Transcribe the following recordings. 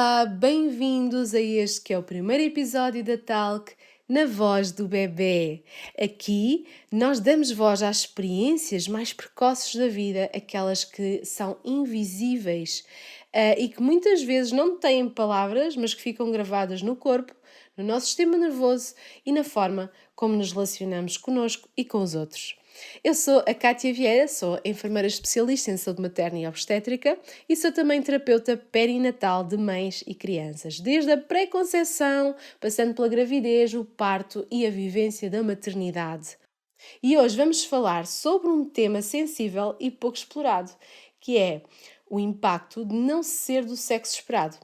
Olá, bem-vindos a este que é o primeiro episódio da Talk na voz do bebê. Aqui nós damos voz às experiências mais precoces da vida, aquelas que são invisíveis, e que muitas vezes não têm palavras, mas que ficam gravadas no corpo, no nosso sistema nervoso e na forma como nos relacionamos connosco e com os outros. Eu sou a Cátia Vieira, sou enfermeira especialista em saúde materna e obstétrica e sou também terapeuta perinatal de mães e crianças, desde a pré-conceição, passando pela gravidez, o parto e a vivência da maternidade. E hoje vamos falar sobre um tema sensível e pouco explorado, que é o impacto de não ser do sexo esperado.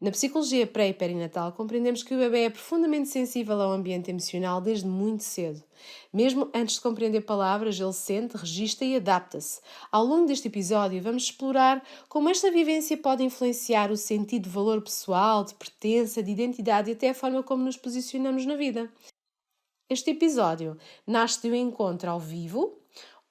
Na psicologia pré e perinatal, compreendemos que o bebê é profundamente sensível ao ambiente emocional desde muito cedo. Mesmo antes de compreender palavras, ele sente, registra e adapta-se. Ao longo deste episódio, vamos explorar como esta vivência pode influenciar o sentido de valor pessoal, de pertença, de identidade e até a forma como nos posicionamos na vida. Este episódio nasce de um encontro ao vivo,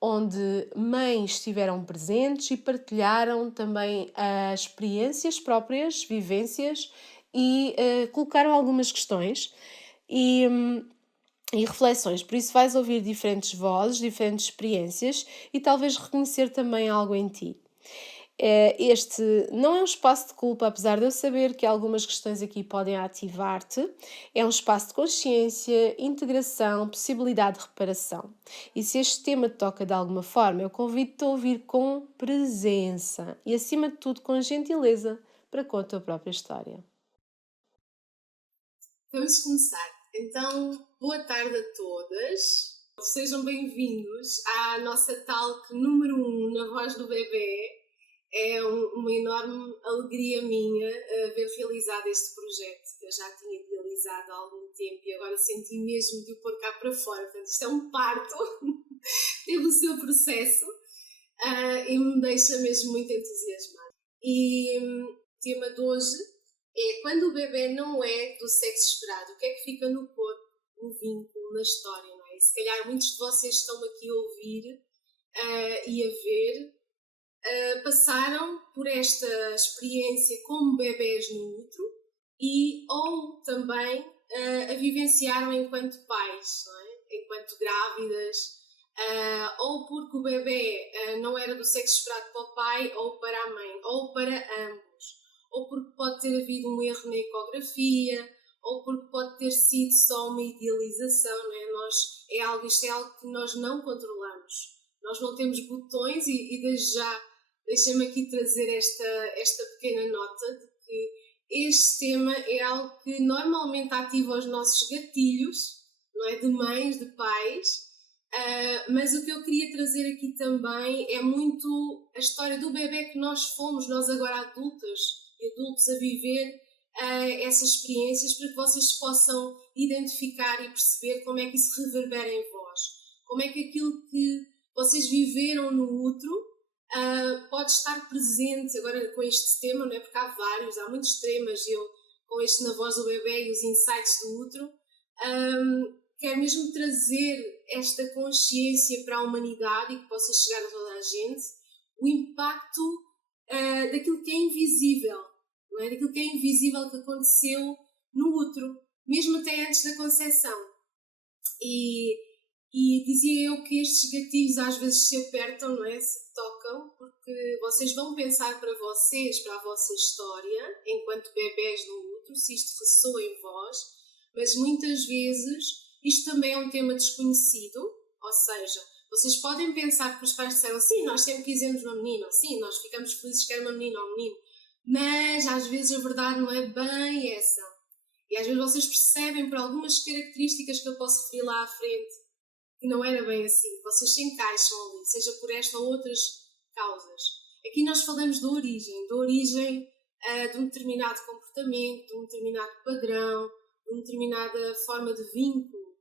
onde mães estiveram presentes e partilharam também as experiências próprias, vivências e colocaram algumas questões e, hum, e reflexões. Por isso vais ouvir diferentes vozes, diferentes experiências e talvez reconhecer também algo em ti. Este não é um espaço de culpa, apesar de eu saber que algumas questões aqui podem ativar-te. É um espaço de consciência, integração, possibilidade de reparação. E se este tema te toca de alguma forma, eu convido-te a ouvir com presença e, acima de tudo, com gentileza para com a tua própria história. Vamos começar. Então, boa tarde a todas. Sejam bem-vindos à nossa talk número 1 na voz do bebê. É uma enorme alegria minha ver realizado este projeto, que eu já tinha idealizado há algum tempo e agora senti mesmo de o pôr cá para fora. Portanto, isto é um parto, teve o seu processo e me deixa mesmo muito entusiasmada. E o tema de hoje é: quando o bebê não é do sexo esperado, o que é que fica no corpo, no vínculo, na história, não é? E se calhar muitos de vocês estão aqui a ouvir e a ver, passaram por esta experiência como bebés no útero e ou também a vivenciaram enquanto pais, não é? Enquanto grávidas, ou porque o bebê não era do sexo esperado para o pai ou para a mãe, ou para ambos, ou porque pode ter havido um erro na ecografia, ou porque pode ter sido só uma idealização, não é? Isto é algo que nós não controlamos. Nós não temos botões e desde já deixem-me aqui trazer esta pequena nota de que este tema é algo que normalmente ativa os nossos gatilhos, não é? De mães, de pais, mas o que eu queria trazer aqui também é muito a história do bebê que nós fomos, nós agora adultas e adultos a viver essas experiências, para que vocês possam identificar e perceber como é que isso reverbera em vós, como é que aquilo que vocês viveram no útero pode estar presente agora com este tema, não é? Porque há muitos temas. Eu, com este Na Voz do Bebê e os insights do útero, quero mesmo trazer esta consciência para a humanidade e que possa chegar a toda a gente, o impacto daquilo que é invisível, não é? Daquilo que é invisível que aconteceu no útero, mesmo até antes da concepção. E dizia eu que estes gatilhos às vezes se apertam, não é? Se tocam, porque vocês vão pensar para vocês, para a vossa história, enquanto bebés no útero, se isto ressoa em vós, mas muitas vezes isto também é um tema desconhecido, ou seja, vocês podem pensar que os pais disseram: sim, nós sempre quisemos uma menina, ou sim, nós ficamos felizes que era uma menina ou um menino, mas às vezes a verdade não é bem essa. E às vezes vocês percebem por algumas características que eu posso referir lá à frente que não era bem assim, vocês se encaixam ali, seja por esta ou outras causas. Aqui nós falamos da origem de um determinado comportamento, de um determinado padrão, de uma determinada forma de vínculo.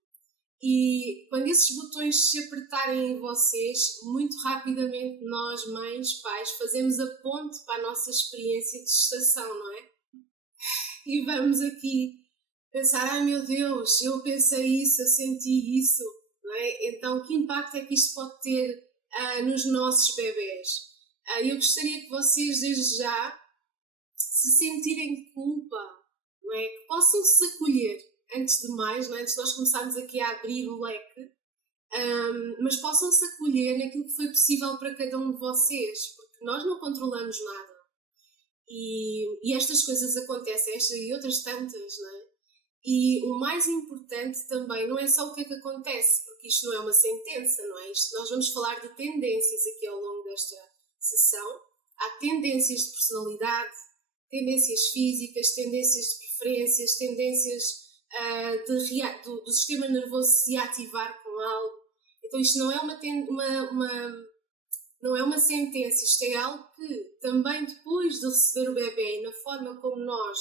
E quando esses botões se apertarem em vocês, muito rapidamente nós, mães, pais, fazemos a ponte para a nossa experiência de gestação, não é? E vamos aqui pensar: ai meu Deus, eu pensei isso, eu senti isso, não é? Então, que impacto é que isto pode ter nos nossos bebés? Eu gostaria que vocês, desde já, se sentirem culpa, não é? Que possam se acolher, antes de mais, não é? Antes de nós começarmos aqui a abrir o leque, mas possam se acolher naquilo que foi possível para cada um de vocês, porque nós não controlamos nada. E estas coisas acontecem, estas e outras tantas, não é? E o mais importante também não é só o que é que acontece, porque isto não é uma sentença, não é? Nós vamos falar de tendências aqui ao longo desta sessão. Há tendências de personalidade, tendências físicas, tendências de preferências, tendências do sistema nervoso se ativar com algo. Então isto não é não é uma sentença, isto é algo que também depois de receber o bebê e na forma como nós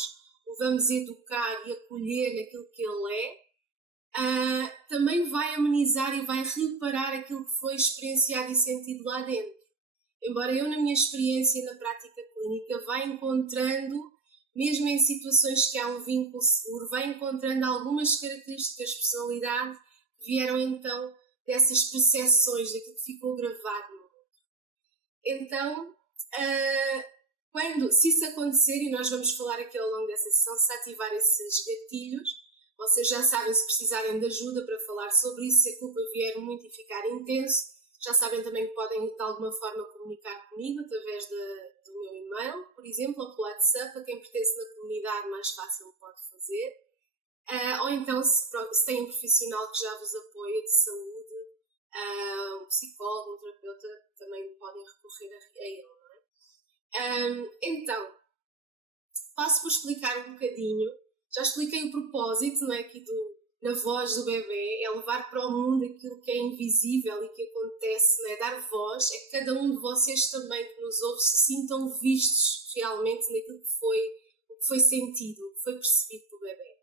o vamos educar e acolher naquilo que ele é, também vai amenizar e vai reparar aquilo que foi experienciado e sentido lá dentro. Embora eu, na minha experiência e na prática clínica, vá encontrando, mesmo em situações que há um vínculo seguro, vá encontrando algumas características de personalidade que vieram então dessas percepções, daquilo que ficou gravado no mundo. Então, se isso acontecer, e nós vamos falar aqui ao longo dessa sessão, se ativar esses gatilhos, vocês já sabem, se precisarem de ajuda para falar sobre isso, se a culpa vier muito e ficar intenso, já sabem também que podem de alguma forma comunicar comigo através do meu e-mail, por exemplo, ou pelo WhatsApp. A quem pertence na comunidade, mais fácil pode fazer. Ou então, se tem um profissional que já vos apoia de saúde, um psicólogo, um terapeuta, também podem recorrer a ele, não é? Então, passo por explicar um bocadinho. Já expliquei o propósito, não é, aqui na voz do bebê, é levar para o mundo aquilo que é invisível e que acontece, não é? Dar voz, é que cada um de vocês também que nos ouve se sintam vistos realmente naquilo que foi sentido, o que foi percebido pelo bebê.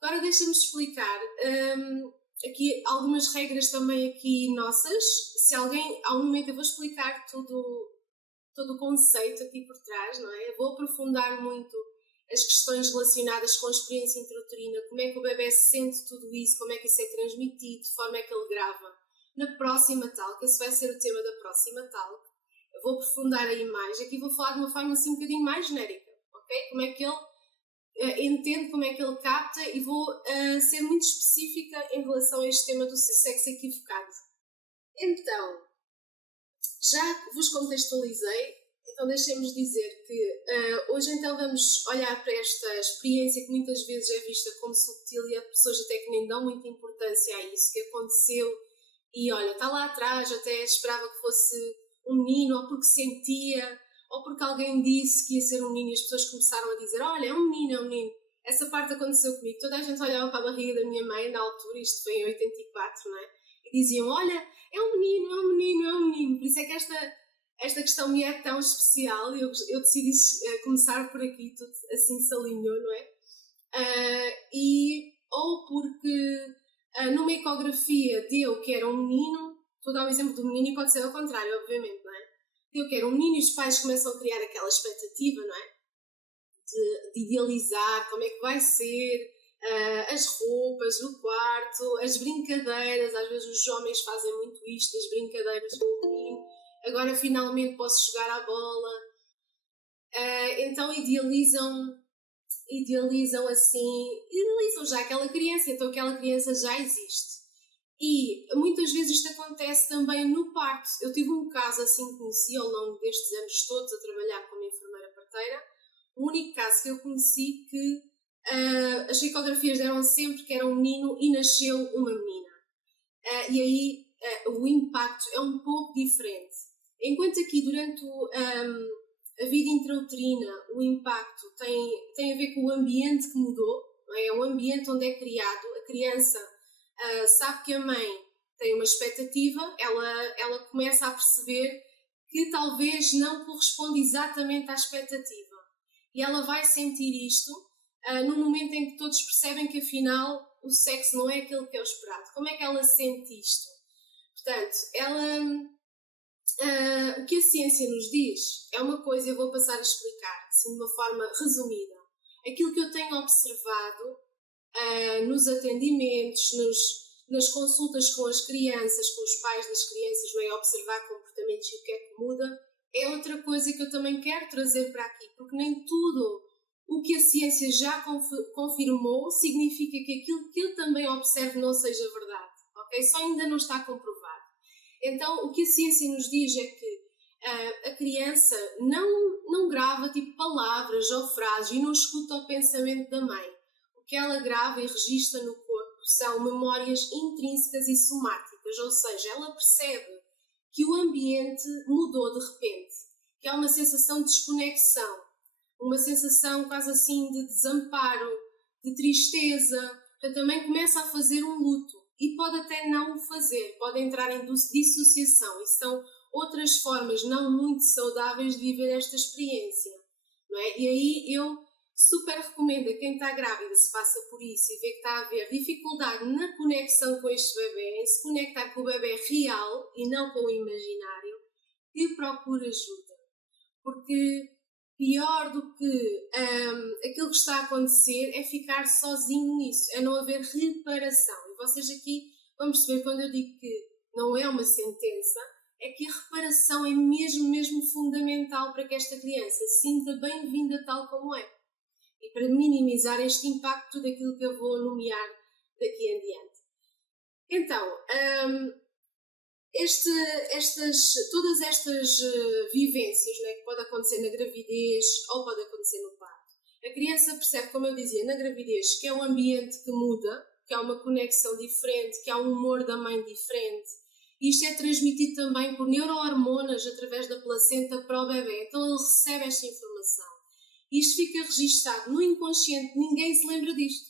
Agora deixa-me explicar aqui algumas regras também aqui nossas. Se alguém, ao momento eu vou explicar todo o conceito aqui por trás, não é? Eu vou aprofundar muito as questões relacionadas com a experiência intrauterina, como é que o bebê sente tudo isso, como é que isso é transmitido, de forma é que ele grava. Na próxima talk, esse vai ser o tema da próxima talk, eu vou aprofundar aí mais. Aqui vou falar de uma forma assim um bocadinho mais genérica, ok? Como é que ele entende, como é que ele capta, e vou ser muito específica em relação a este tema do sexo equivocado. Então, já vos contextualizei. Então deixemos dizer que hoje então vamos olhar para esta experiência que muitas vezes é vista como subtil e há pessoas até que nem dão muita importância a isso que aconteceu e olha, está lá atrás, até esperava que fosse um menino, ou porque sentia, ou porque alguém disse que ia ser um menino e as pessoas começaram a dizer, olha, é um menino, é um menino. Essa parte aconteceu comigo, toda a gente olhava para a barriga da minha mãe na altura, isto foi em 84, não é? E diziam, olha, é um menino, é um menino, é um menino. Por isso é que esta questão me é tão especial e eu decidi começar por aqui, tudo assim se alinhou, não é? Ou porque numa ecografia deu que era um menino, estou a dar o exemplo do menino e pode ser ao contrário, obviamente, não é? Deu que era um menino e os pais começam a criar aquela expectativa, não é? De idealizar como é que vai ser, as roupas, o quarto, as brincadeiras. Às vezes os homens fazem muito isto, as brincadeiras com o menino. Agora finalmente posso jogar à bola. Então idealizam já aquela criança, então aquela criança já existe. E muitas vezes isto acontece também no parto. Eu tive um caso assim que conheci ao longo destes anos todos a trabalhar como enfermeira parteira, o único caso que eu conheci que as ecografias deram sempre que era um menino e nasceu uma menina. E aí o impacto é um pouco diferente. Enquanto aqui durante a vida intrauterina o impacto tem a ver com o ambiente que mudou, não é? O ambiente onde é criado, a criança sabe que a mãe tem uma expectativa, ela começa a perceber que talvez não corresponde exatamente à expectativa. E ela vai sentir isto no momento em que todos percebem que afinal o sexo não é aquilo que é o esperado. Como é que ela sente isto? Portanto, o que a ciência nos diz é uma coisa, eu vou passar a explicar assim, de uma forma resumida. Aquilo que eu tenho observado nos atendimentos, nas consultas com as crianças, com os pais das crianças, não é? Observar comportamentos e o que é que muda, é outra coisa que eu também quero trazer para aqui, porque nem tudo o que a ciência já confirmou significa que aquilo que eu também observo não seja verdade, ok? Só ainda não está comprovado. Então, o que a ciência nos diz é que a criança não grava tipo palavras ou frases e não escuta o pensamento da mãe. O que ela grava e registra no corpo são memórias intrínsecas e somáticas, ou seja, ela percebe que o ambiente mudou de repente, que há uma sensação de desconexão, uma sensação quase assim de desamparo, de tristeza. Portanto, também começa a fazer um luto e pode até não o fazer, pode entrar em dissociação. E são outras formas não muito saudáveis de viver esta experiência, não é? E aí eu super recomendo a quem está grávida, se passa por isso e vê que está a haver dificuldade na conexão com este bebê, em se conectar com o bebê real e não com o imaginário, que procure ajuda. Porque pior do que aquilo que está a acontecer é ficar sozinho nisso, é não haver reparação. E vocês aqui vão perceber, quando eu digo que não é uma sentença, é que a reparação é mesmo fundamental para que esta criança se sinta bem-vinda tal como é. E para minimizar este impacto daquilo que eu vou nomear daqui em diante. Então, todas estas vivências, né, que pode acontecer na gravidez ou pode acontecer no parto, a criança percebe, como eu dizia, na gravidez, que é um ambiente que muda, que há uma conexão diferente, que há um humor da mãe diferente. Isto é transmitido também por neurohormonas através da placenta para o bebê. Então ele recebe esta informação. Isto fica registado no inconsciente, ninguém se lembra disto.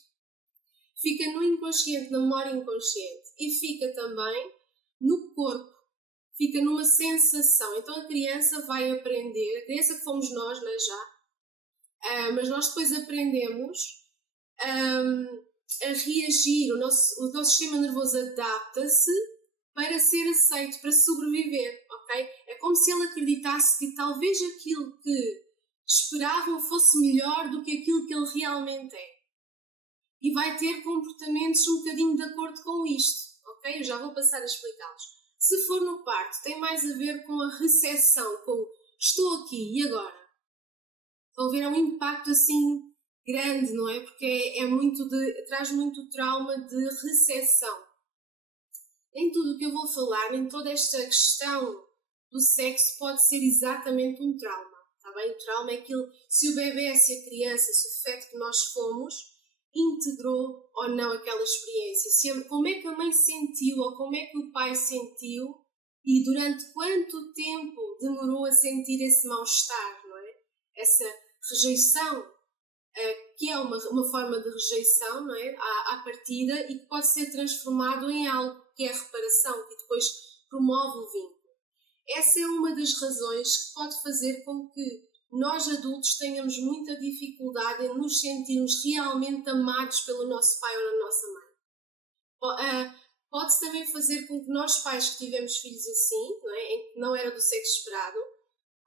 Fica no inconsciente, na memória inconsciente. E fica também no corpo. Fica numa sensação. Então a criança vai aprender, a criança que fomos nós, não é já? Mas nós depois aprendemos a reagir. O nosso sistema nervoso adapta-se para ser aceito, para sobreviver, ok? É como se ele acreditasse que talvez aquilo que esperavam fosse melhor do que aquilo que ele realmente é. E vai ter comportamentos um bocadinho de acordo com isto, ok? Eu já vou passar a explicá-los. Se for no parto, tem mais a ver com a recepção, com estou aqui e agora. Estão a ver, é um impacto assim grande, não é? Porque traz muito trauma de recepção. Nem tudo o que eu vou falar, nem toda esta questão do sexo pode ser exatamente um trauma, está bem? O trauma é aquilo, se o bebê, se a criança, se o feto que nós fomos, integrou ou não aquela experiência. Como é que a mãe sentiu ou como é que o pai sentiu e durante quanto tempo demorou a sentir esse mal-estar, não é? Essa rejeição, que é uma forma de rejeição, não é? À partida, e que pode ser transformado em algo que é a reparação, que depois promove o vínculo. Essa é uma das razões que pode fazer com que nós adultos tenhamos muita dificuldade em nos sentirmos realmente amados pelo nosso pai ou na nossa mãe. Pode-se também fazer com que nós pais que tivemos filhos assim, não é? Em que não era do sexo esperado,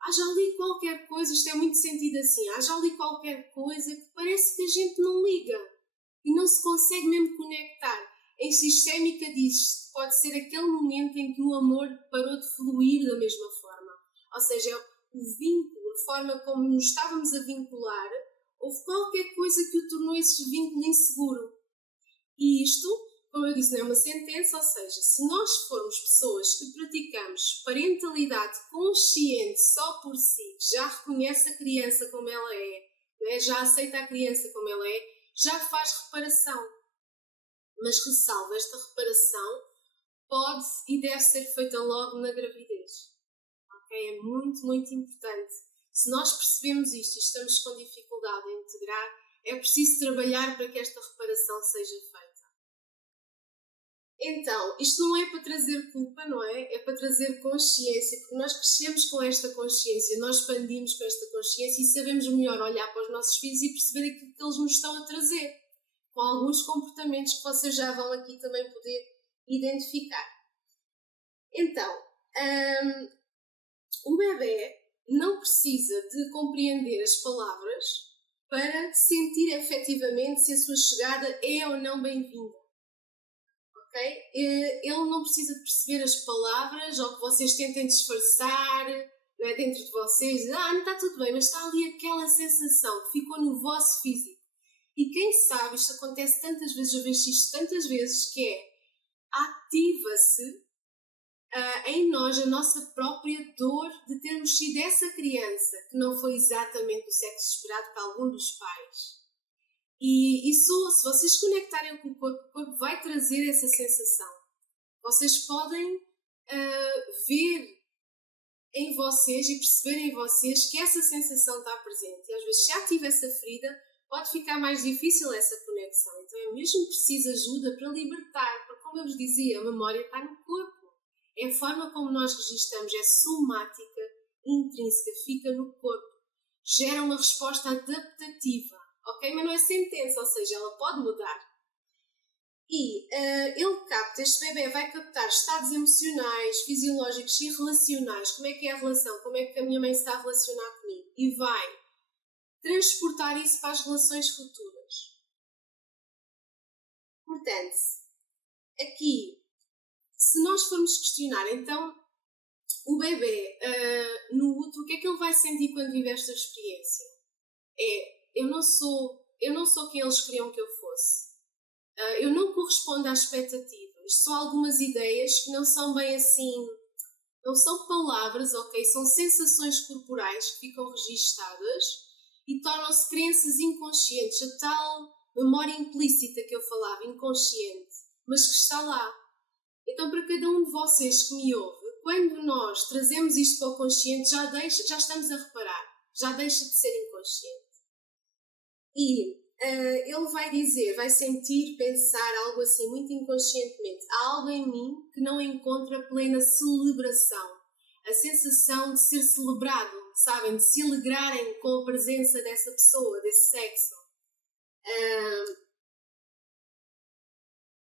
haja ali qualquer coisa, isto é muito sentido assim, haja ali qualquer coisa que parece que a gente não liga e não se consegue mesmo conectar. Em sistémica diz que pode ser aquele momento em que o amor parou de fluir da mesma forma. Ou seja, o vínculo, a forma como nos estávamos a vincular, houve qualquer coisa que o tornou esse vínculo inseguro. E isto, como eu disse, não é uma sentença, ou seja, se nós formos pessoas que praticamos parentalidade consciente só por si, que já reconhece a criança como ela é, não é? Já aceita a criança como ela é, já faz reparação. Mas ressalva, esta reparação pode e deve ser feita logo na gravidez. Okay? É muito importante. Se nós percebemos isto e estamos com dificuldade em integrar, é preciso trabalhar para que esta reparação seja feita. Então, isto não é para trazer culpa, não é? É para trazer consciência, porque nós crescemos com esta consciência, nós expandimos com esta consciência e sabemos melhor olhar para os nossos filhos e perceber aquilo que eles nos estão a trazer, com alguns comportamentos que vocês já vão aqui também poder identificar. Então, o bebê não precisa de compreender as palavras para sentir efetivamente se a sua chegada é ou não bem-vinda. Okay? Ele não precisa de perceber as palavras ou que vocês tentem disfarçar. não é, dentro de vocês, não está tudo bem, mas está ali aquela sensação que ficou no vosso físico. E quem sabe, isto acontece tantas vezes, eu vejo isto tantas vezes, que é, ativa-se em nós a nossa própria dor de termos sido essa criança que não foi exatamente o sexo esperado por algum dos pais. E isso, se vocês conectarem com o corpo vai trazer essa sensação. Vocês podem ver em vocês e perceber em vocês que essa sensação está presente. E às vezes, se já tive essa ferida, pode ficar mais difícil essa conexão. Então é mesmo preciso ajuda para libertar, porque como eu vos dizia, a memória está no corpo. É a forma como nós registramos, é somática, intrínseca, fica no corpo. Gera uma resposta adaptativa, ok? Mas não é sentença, ou seja, ela pode mudar. E ele capta, este bebê vai captar estados emocionais, fisiológicos e relacionais. Como é que é a relação? Como é que a minha mãe se está a relacionar comigo? E vai transportar isso para as relações futuras. Portanto, aqui, se nós formos questionar, então, o bebê no útero, o que é que ele vai sentir quando vive esta experiência? Eu não sou quem eles queriam que eu fosse. Eu não correspondo à expectativa. Isto são algumas ideias que não são bem assim, não são palavras, ok? São sensações corporais que ficam registadas e tornam-se crenças inconscientes, a tal memória implícita que eu falava, inconsciente, mas que está lá. Então, para cada um de vocês que me ouve, quando nós trazemos isto para o consciente, já estamos a reparar, já deixa de ser inconsciente. E ele vai dizer, vai sentir, pensar algo assim, muito inconscientemente. Há algo em mim que não encontra plena celebração. A sensação de ser celebrado, sabem? De se alegrarem com a presença dessa pessoa, desse sexo.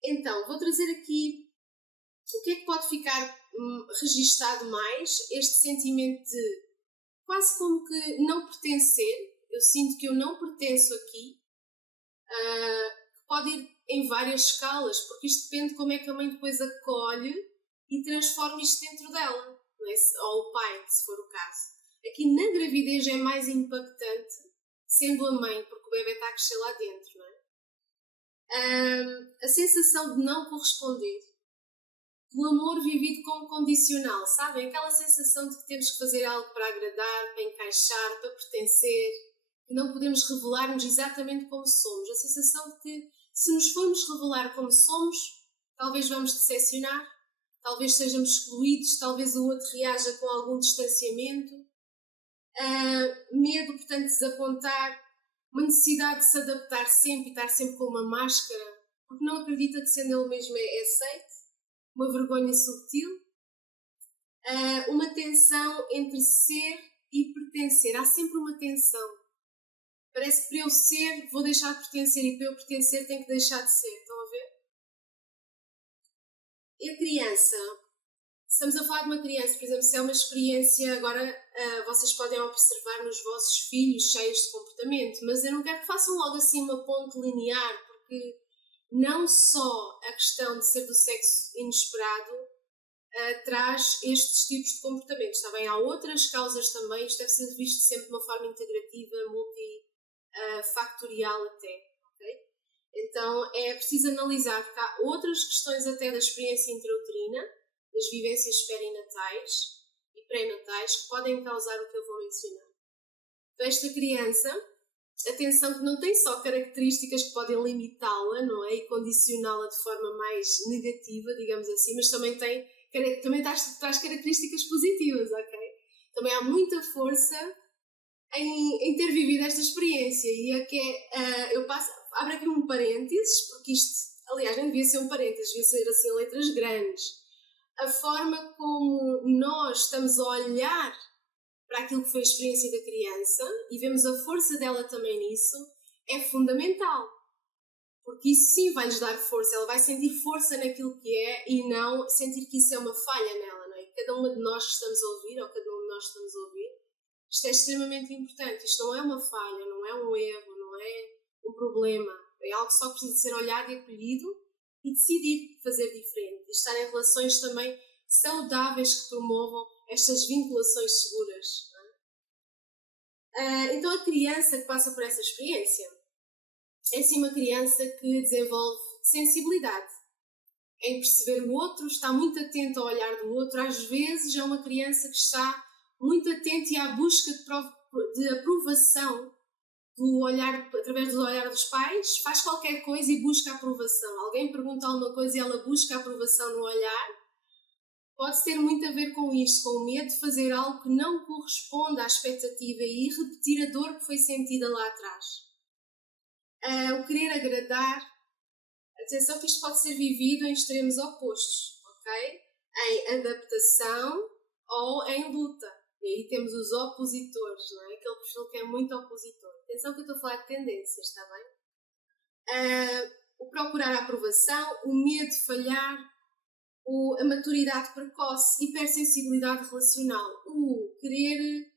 Então, vou trazer aqui o que é que pode ficar registado mais. Este sentimento de quase como que não pertencer. Eu sinto que eu não pertenço aqui. Pode ir em várias escalas, porque isto depende de como é que a mãe depois acolhe e transforma isto dentro dela, não é? Ou o pai, se for o caso. Aqui na gravidez é mais impactante, sendo a mãe, porque o bebê está a crescer lá dentro, não é? A sensação de não corresponder, do amor vivido como condicional, sabem? Aquela sensação de que temos que fazer algo para agradar, para encaixar, para pertencer, que não podemos revelar-nos exatamente como somos. A sensação de que, se nos formos revelar como somos, talvez vamos decepcionar, talvez sejamos excluídos, talvez o outro reaja com algum distanciamento. Medo, portanto, de desapontar, uma necessidade de se adaptar sempre e estar sempre com uma máscara, porque não acredita que sendo ele mesmo é aceito, uma vergonha subtil, uma tensão entre ser e pertencer. Há sempre uma tensão. Parece que para eu ser, vou deixar de pertencer, e para eu pertencer, tenho que deixar de ser. Estão a ver? E a criança, estamos a falar de uma criança, por exemplo, se é uma experiência, agora vocês podem observar nos vossos filhos cheios de comportamento, mas eu não quero que façam logo assim uma ponte linear, porque não só a questão de ser do sexo inesperado traz estes tipos de comportamentos, está bem? Há outras causas também, isto deve ser visto sempre de uma forma integrativa, multifactorial até, ok? Então é preciso analisar, porque há outras questões até da experiência intrauterina, das vivências perinatais e pré-natais, que podem causar o que eu vou mencionar. Então esta criança, atenção que não tem só características que podem limitá-la, não é? E condicioná-la de forma mais negativa, digamos assim, mas também traz características positivas, ok? Também há muita força em ter vivido esta experiência. E aqui abro aqui um parênteses, porque isto, aliás, não devia ser um parênteses, devia ser assim letras grandes. A forma como nós estamos a olhar para aquilo que foi a experiência da criança e vemos a força dela também nisso, é fundamental. Porque isso sim vai-lhes dar força, ela vai sentir força naquilo que é e não sentir que isso é uma falha nela, não é? Cada uma de nós que estamos a ouvir, ou cada um de nós que estamos a ouvir, isto é extremamente importante. Isto não é uma falha, não é um erro, não é um problema. É algo que só precisa de ser olhado e acolhido e decidir fazer diferente. E estar em relações também saudáveis que promovam estas vinculações seguras. Então a criança que passa por essa experiência é sim uma criança que desenvolve sensibilidade em perceber o outro, está muito atento ao olhar do outro. Às vezes é uma criança que está muito atenta e à busca de aprovação do olhar, através do olhar dos pais, faz qualquer coisa e busca aprovação. Alguém pergunta alguma coisa e ela busca aprovação no olhar. Pode ter muito a ver com isto, com o medo de fazer algo que não corresponde à expectativa e repetir a dor que foi sentida lá atrás. O querer agradar, atenção que isto pode ser vivido em extremos opostos, ok? Em adaptação ou em luta. E aí temos os opositores, não é? Aquele perfil que é muito opositor. Atenção que eu estou a falar de tendências, está bem? O procurar a aprovação, o medo de falhar, a maturidade precoce, hipersensibilidade relacional, o querer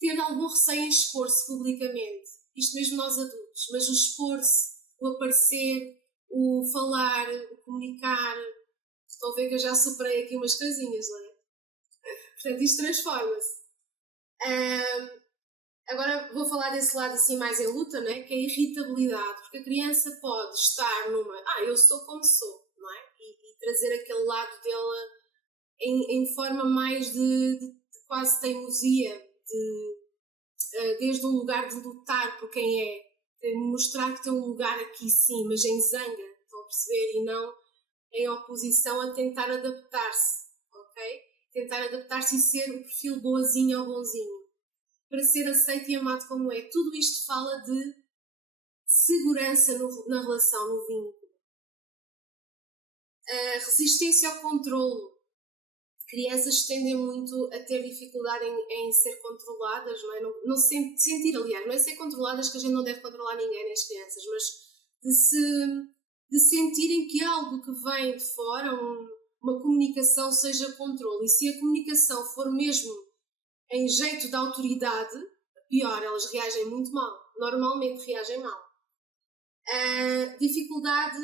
ter algum receio em expor-se publicamente. Isto mesmo nós adultos, mas o expor-se, o aparecer, o falar, o comunicar. Estão a ver que eu já superei aqui umas coisinhas, não é? Portanto, isto transforma-se. Agora vou falar desse lado assim mais em luta, não é? Que é a irritabilidade, porque a criança pode estar numa eu sou como sou, não é? E trazer aquele lado dela em forma mais de quase teimosia, desde um lugar de lutar por quem é, de mostrar que tem um lugar aqui sim, mas em zanga, estão a perceber? E não em oposição a tentar adaptar-se, ok? Tentar adaptar-se e ser o perfil boazinho ou bonzinho, para ser aceito e amado como é. Tudo isto fala de segurança na relação, no vínculo. A resistência ao controlo. Crianças tendem muito a ter dificuldade em ser controladas, não é? Não sentir, aliás, não é ser controladas, que a gente não deve controlar ninguém, nem as crianças, mas de sentirem que algo que vem de fora, uma comunicação, seja controle. E se a comunicação for mesmo em jeito de autoridade, pior, elas reagem muito mal. Normalmente reagem mal. Dificuldade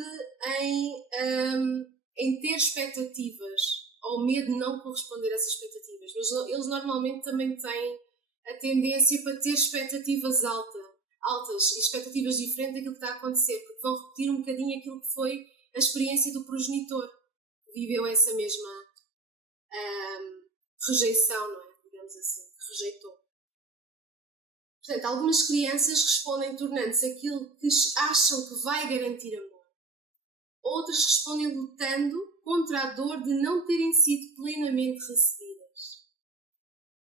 em ter expectativas, ou medo de não corresponder a essas expectativas. Mas eles normalmente também têm a tendência para ter expectativas altas e expectativas diferentes daquilo que está a acontecer, porque vão repetir um bocadinho aquilo que foi a experiência do progenitor, que viveu essa mesma rejeição, não é? Digamos assim, rejeitou. Portanto, algumas crianças respondem tornando-se aquilo que acham que vai garantir amor. Outras respondem lutando contra a dor de não terem sido plenamente recebidas.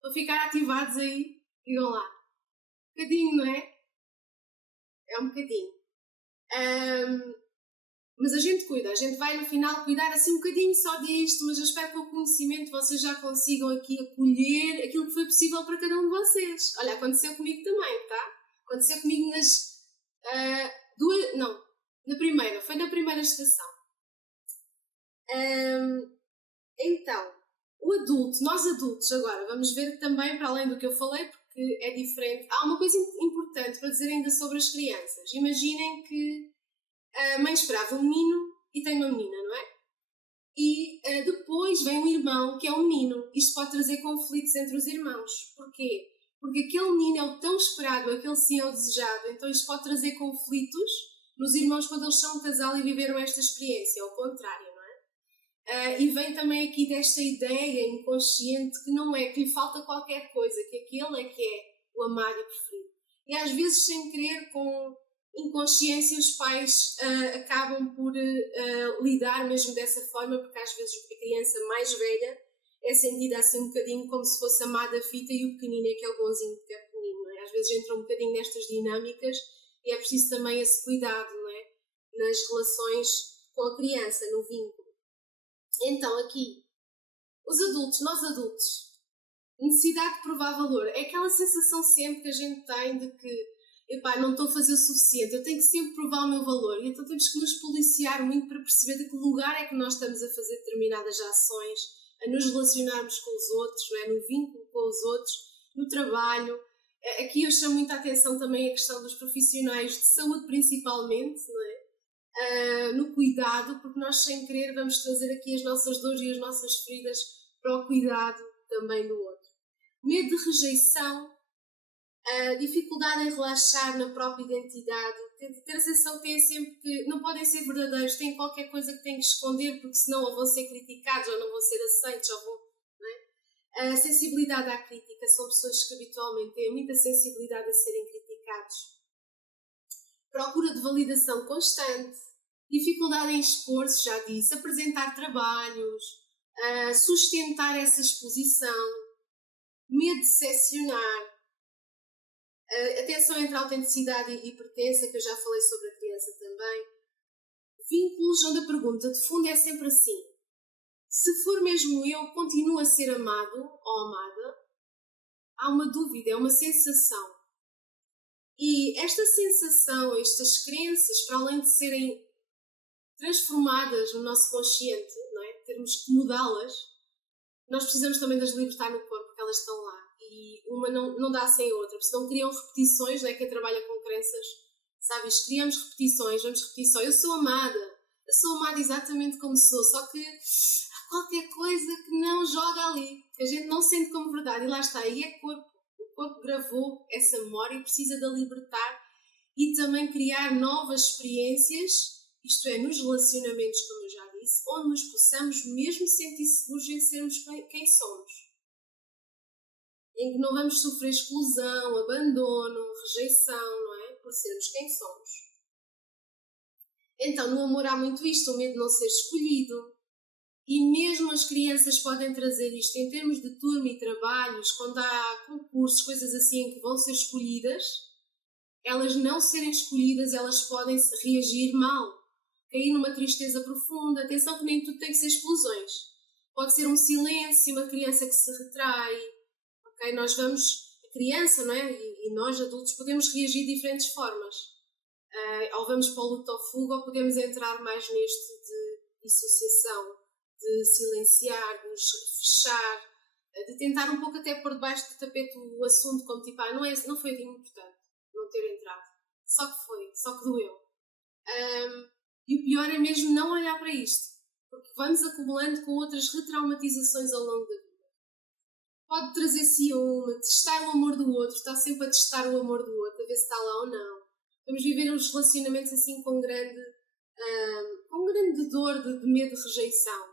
Vão ficar ativados aí? Digam lá. Um bocadinho, não é? É um bocadinho. Mas a gente cuida, a gente vai no final cuidar assim um bocadinho só disto, mas eu espero que com o conhecimento vocês já consigam aqui acolher aquilo que foi possível para cada um de vocês. Olha, aconteceu comigo também, tá? Aconteceu comigo foi na primeira estação. Então, nós adultos agora, vamos ver também, para além do que eu falei, porque é diferente. Há uma coisa importante para dizer ainda sobre as crianças. Imaginem que a mãe esperava um menino e tem uma menina, não é? E depois vem um irmão que é um menino. Isto pode trazer conflitos entre os irmãos. Porquê? Porque aquele menino é o tão esperado, aquele sim é o desejado. Então isto pode trazer conflitos nos irmãos quando eles são um casal e viveram esta experiência, ao contrário, não é? E vem também aqui desta ideia inconsciente que não é, que lhe falta qualquer coisa, que aquele é que é o amado e preferido. E às vezes, sem querer, com inconsciência, os pais acabam por lidar mesmo dessa forma, porque às vezes a criança mais velha é sentida assim um bocadinho como se fosse amada a fita e o pequenino é que é o bonzinho porque é pequenino, não é? Às vezes entra um bocadinho nestas dinâmicas e é preciso também esse cuidado, não é? Nas relações com a criança, no vínculo. Então aqui, nós adultos, necessidade de provar valor, é aquela sensação sempre que a gente tem de que não estou a fazer o suficiente, eu tenho que sempre provar o meu valor, e então temos que nos policiar muito para perceber de que lugar é que nós estamos a fazer determinadas ações, a nos relacionarmos com os outros, não é? No vínculo com os outros, no trabalho. Aqui eu chamo muita atenção também a questão dos profissionais de saúde principalmente, não é? No cuidado, porque nós sem querer vamos trazer aqui as nossas dores e as nossas feridas para o cuidado também do outro. medo de rejeição, dificuldade em relaxar na própria identidade, ter a sensação que têm sempre que não podem ser verdadeiros, têm qualquer coisa que têm que esconder porque senão ou vão ser criticados ou não vão ser aceitos ou vão, não é? A sensibilidade à crítica, são pessoas que habitualmente têm muita sensibilidade a serem criticados. Procura de validação constante, dificuldade em expor-se, já disse, apresentar trabalhos, sustentar essa exposição, medo de decepcionar, atenção entre autenticidade e pertença, que eu já falei sobre a criança também. Vínculos onde a pergunta de fundo é sempre assim: se for mesmo eu, continuo a ser amado ou amada? Há uma dúvida, é uma sensação. E esta sensação, estas crenças, para além de serem transformadas no nosso consciente, não é? Termos que mudá-las, nós precisamos também de as libertar no corpo, porque elas estão lá. E uma não dá sem a outra, porque senão criam repetições, não é? Quem trabalha com crenças, sabes? Criamos repetições, vamos repetir só: eu sou amada exatamente como sou, só que há qualquer coisa que não joga ali, que a gente não sente como verdade, e lá está, aí é corpo. O corpo gravou essa memória e precisa de a libertar e também criar novas experiências, isto é, nos relacionamentos, como eu já disse, onde nos possamos mesmo sentir seguros em sermos quem somos. Em que não vamos sofrer exclusão, abandono, rejeição, não é? Por sermos quem somos. Então, no amor há muito isto, o medo de não ser escolhido. E mesmo as crianças podem trazer isto em termos de turma e trabalhos, quando há concursos, coisas assim em que vão ser escolhidas, elas não serem escolhidas, elas podem reagir mal, cair numa tristeza profunda. Atenção que nem tudo tem que ser explosões. Pode ser um silêncio, uma criança que se retrai. Okay? Nós vamos, a criança, não é? E nós adultos podemos reagir de diferentes formas. Ou vamos para o luto ou fuga, ou podemos entrar mais neste de dissociação, de silenciar, de nos fechar, de tentar um pouco até pôr debaixo do tapete o assunto, como tipo, não foi de importante não ter entrado, só que doeu. E o pior é mesmo não olhar para isto, porque vamos acumulando com outras retraumatizações ao longo da vida. Pode trazer ciúme, testar o amor do outro, está sempre a testar o amor do outro, a ver se está lá ou não. Vamos viver uns relacionamentos assim com grande dor, de medo de rejeição.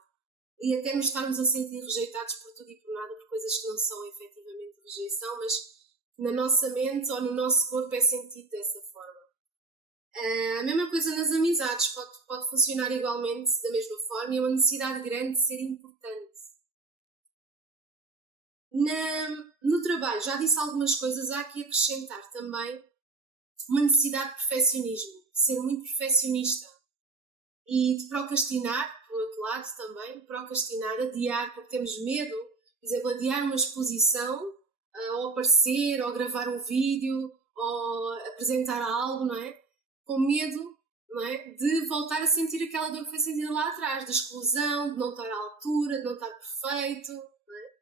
E até nos estarmos a sentir rejeitados por tudo e por nada, por coisas que não são efetivamente rejeição, mas na nossa mente ou no nosso corpo é sentido dessa forma. A mesma coisa nas amizades, pode funcionar igualmente da mesma forma, e é uma necessidade grande de ser importante. No trabalho, já disse algumas coisas, há que acrescentar também uma necessidade de perfeccionismo, de ser muito perfeccionista e de procrastinar, por outro lado também, procrastinar, adiar, porque temos medo, por exemplo, adiar uma exposição, ou aparecer, ou gravar um vídeo, ou apresentar algo, não é? Com medo, não é? De voltar a sentir aquela dor que foi sentida lá atrás, de exclusão, de não estar à altura, de não estar perfeito, não é?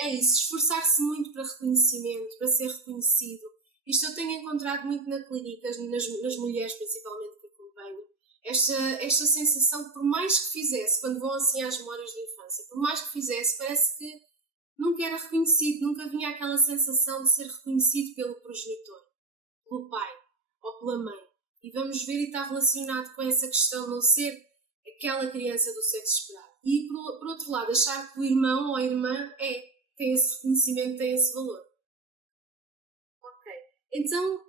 É isso, esforçar-se muito para reconhecimento, para ser reconhecido. Isto eu tenho encontrado muito na clínica, nas mulheres principalmente que acompanho. Esta sensação que por mais que fizesse, quando vão assim às memórias de infância, por mais que fizesse, parece que nunca era reconhecido, nunca vinha aquela sensação de ser reconhecido pelo progenitor, pelo pai ou pela mãe. E vamos ver, e está relacionado com essa questão de não ser aquela criança do sexo esperado. E por outro lado, achar que o irmão ou a irmã tem esse reconhecimento, tem esse valor. Ok. Então,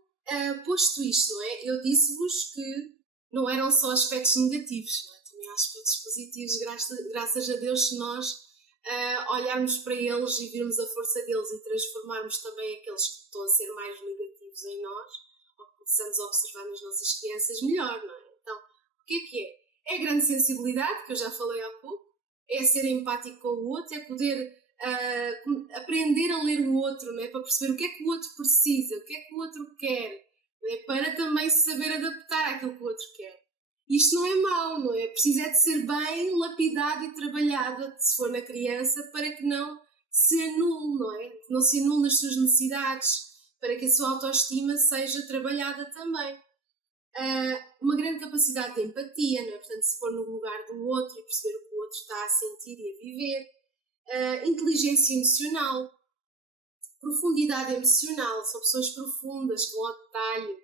posto isto, não é? Eu disse-vos que não eram só aspectos negativos, não é? Também há aspectos positivos, graças a Deus, se nós olharmos para eles e virmos a força deles e transformarmos também aqueles que estão a ser mais negativos em nós, ou que começamos a observar nas nossas crianças, melhor, não é? Então, o que é? É a grande sensibilidade, que eu já falei há pouco, é ser empático com o outro, é poder aprender a ler o outro, não é? Para perceber o que é que o outro precisa, o que é que o outro quer, não é? Para também se saber adaptar àquilo que o outro quer. Isto não é mau, não é? Precisa de ser bem lapidado e trabalhado, se for na criança, para que não se anule, não é? Que não se anule as suas necessidades, para que a sua autoestima seja trabalhada também. Uma grande capacidade de empatia, não é? Portanto, se pôr no lugar do outro e perceber o que o outro está a sentir e a viver. inteligência emocional, profundidade emocional, são pessoas profundas, que vão ao detalhe,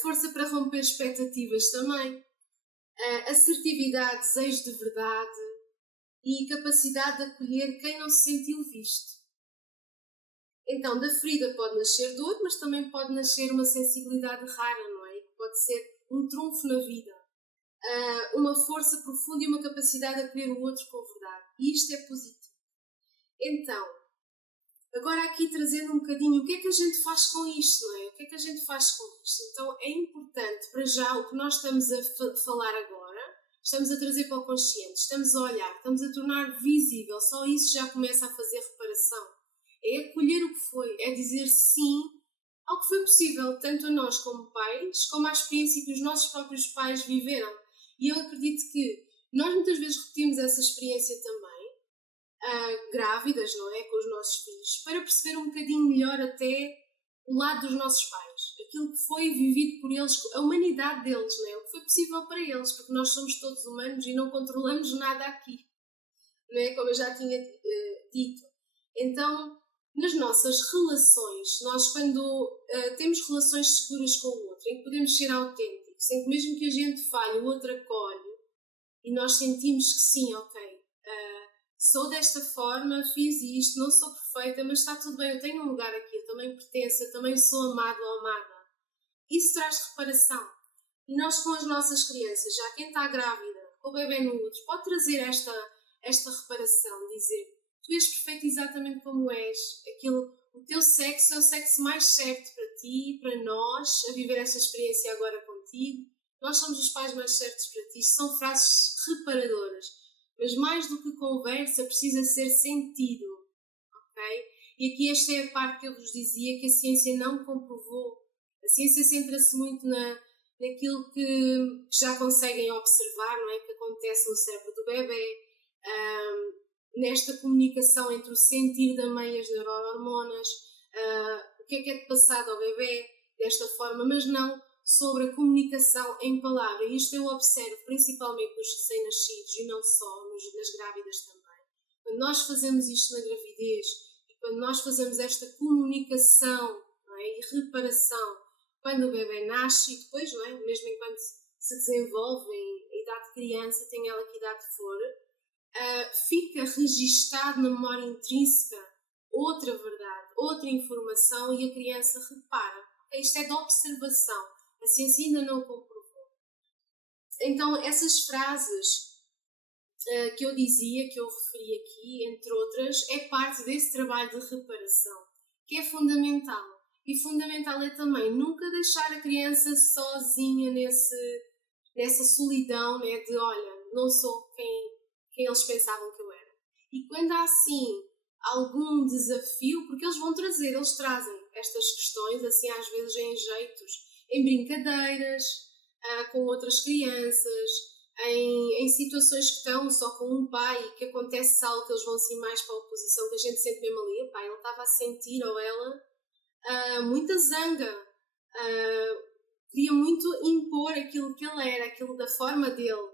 força para romper expectativas também, assertividade, desejo de verdade e capacidade de acolher quem não se sentiu visto. Então, da ferida pode nascer dor, mas também pode nascer uma sensibilidade rara, não é? Que pode ser um trunfo na vida, uma força profunda e uma capacidade de acolher o outro com verdade. E isto é positivo. Então, agora aqui trazendo um bocadinho o que é que a gente faz com isto, não é? O que é que a gente faz com isto? Então é importante, para já, o que nós estamos a falar agora, estamos a trazer para o consciente, estamos a olhar, estamos a tornar visível, só isso já começa a fazer reparação. É acolher o que foi, é dizer sim ao que foi possível, tanto a nós como pais, como à experiência que os nossos próprios pais viveram. E eu acredito que nós muitas vezes repetimos essa experiência também, grávidas, não é? Com os nossos filhos, para perceber um bocadinho melhor até o lado dos nossos pais, aquilo que foi vivido por eles, a humanidade deles, não é? O que foi possível para eles, porque nós somos todos humanos e não controlamos nada aqui, não é? Como eu já tinha dito. Então, nas nossas relações, nós quando temos relações seguras com o outro, em que podemos ser autênticos, em que mesmo que a gente falhe, o outro acolhe, e nós sentimos que sim, ok, sou desta forma, fiz isto, não sou perfeita, mas está tudo bem, eu tenho um lugar aqui, eu também pertenço, eu também sou amado ou amada. Isso traz reparação. E nós com as nossas crianças, já quem está grávida, com o bebê no útero, pode trazer esta reparação, dizer, tu és perfeito exatamente como és, o teu sexo é o sexo mais certo para ti, para nós, a viver esta experiência agora contigo, nós somos os pais mais certos para ti. Isto são frases reparadoras. Mas mais do que conversa, precisa ser sentido, ok? E aqui esta é a parte que eu vos dizia que a ciência não comprovou. A ciência centra-se muito naquilo que já conseguem observar, não é? Que acontece no cérebro do bebê, nesta comunicação entre o sentir da mãe e as neurohormonas, o que é passado ao bebê desta forma, mas não sobre a comunicação em palavra. E isto eu observo principalmente nos recém-nascidos e não só, nas grávidas também. Quando nós fazemos isto na gravidez e quando nós fazemos esta comunicação, não é, e reparação quando o bebê nasce e depois, não é, mesmo enquanto se desenvolve em idade de criança, tenha ela que idade for, fica registado na memória intrínseca outra verdade, outra informação e a criança repara. Isto é de observação. A ciência ainda não comprovou. Então, essas frases que eu dizia, que eu referi aqui, entre outras, é parte desse trabalho de reparação, que é fundamental. E fundamental é também nunca deixar a criança sozinha nessa solidão, né, de olha, não sou quem eles pensavam que eu era. E quando há, assim, algum desafio, porque eles trazem estas questões, assim, às vezes em jeitos, em brincadeiras, com outras crianças, em situações que estão só com um pai, que acontece algo que eles vão assim mais para a oposição, que a gente sente mesmo ali, pai, ele estava a sentir, ou ela, muita zanga, queria muito impor aquilo que ele era, aquilo da forma dele.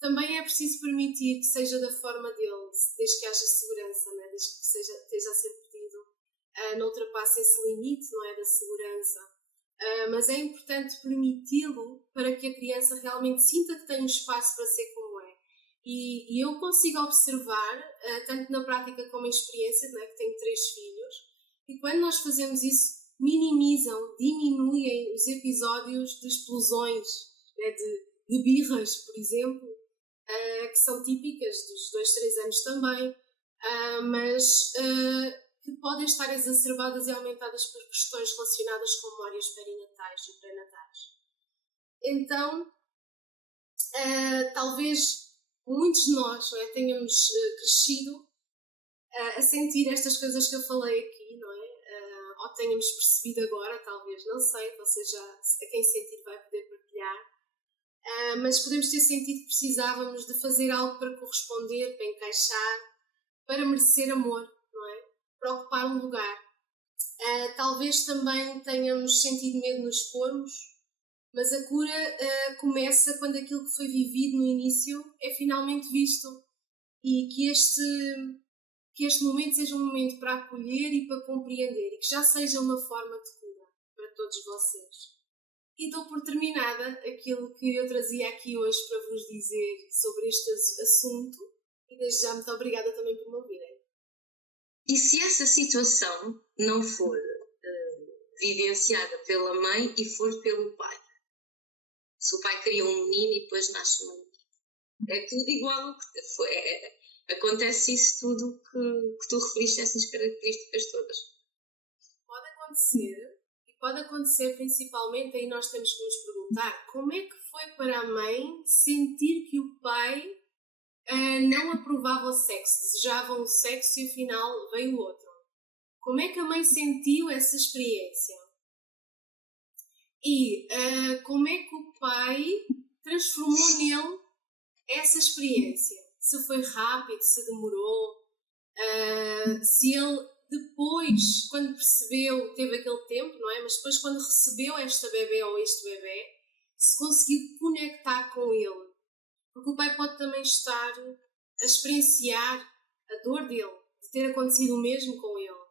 Também é preciso permitir que seja da forma dele, desde que haja segurança, não é? Desde que esteja a ser pedido, não ultrapasse esse limite, não é, da segurança. Mas é importante permiti-lo para que a criança realmente sinta que tem um espaço para ser como é. E eu consigo observar, tanto na prática como em experiência, não é, que tenho 3 filhos, e quando nós fazemos isso, diminuem os episódios de explosões, né, de birras, por exemplo, que são típicas dos 2, 3 anos também, mas que podem estar exacerbadas e aumentadas por questões relacionadas com memórias perinatais e pré-natais. Então, talvez muitos de nós, não é, tenhamos crescido a sentir estas coisas que eu falei aqui, não é? Ou tenhamos percebido agora, talvez, não sei, vocês já, a quem sentir vai poder partilhar. Mas podemos ter sentido que precisávamos de fazer algo para corresponder, para encaixar, para merecer amor, não é? Para ocupar um lugar. Talvez também tenhamos sentido medo de nos expormos, mas a cura começa quando aquilo que foi vivido no início é finalmente visto e que que este momento seja um momento para acolher e para compreender e que já seja uma forma de cura para todos vocês. E dou por terminada aquilo que eu trazia aqui hoje para vos dizer sobre este assunto e desde já muito obrigada também por me ouvirem. E se essa situação não for vivenciada pela mãe e for pelo pai? Se o pai cria um menino e depois nasce uma menina. É tudo igual ao que foi. Acontece isso tudo que tu referiste, essas características todas. Pode acontecer principalmente, aí nós temos que nos perguntar como é que foi para a mãe sentir que o pai não aprovava o sexo, desejava um sexo e afinal veio outro. Como é que a mãe sentiu essa experiência? E como é que o pai transformou nele essa experiência? Se foi rápido, se demorou, se ele depois, quando percebeu, teve aquele tempo, não é? Mas depois quando recebeu esta bebê ou este bebê, se conseguiu conectar com ele. Porque o pai pode também estar a experienciar a dor dele, de ter acontecido o mesmo com ele.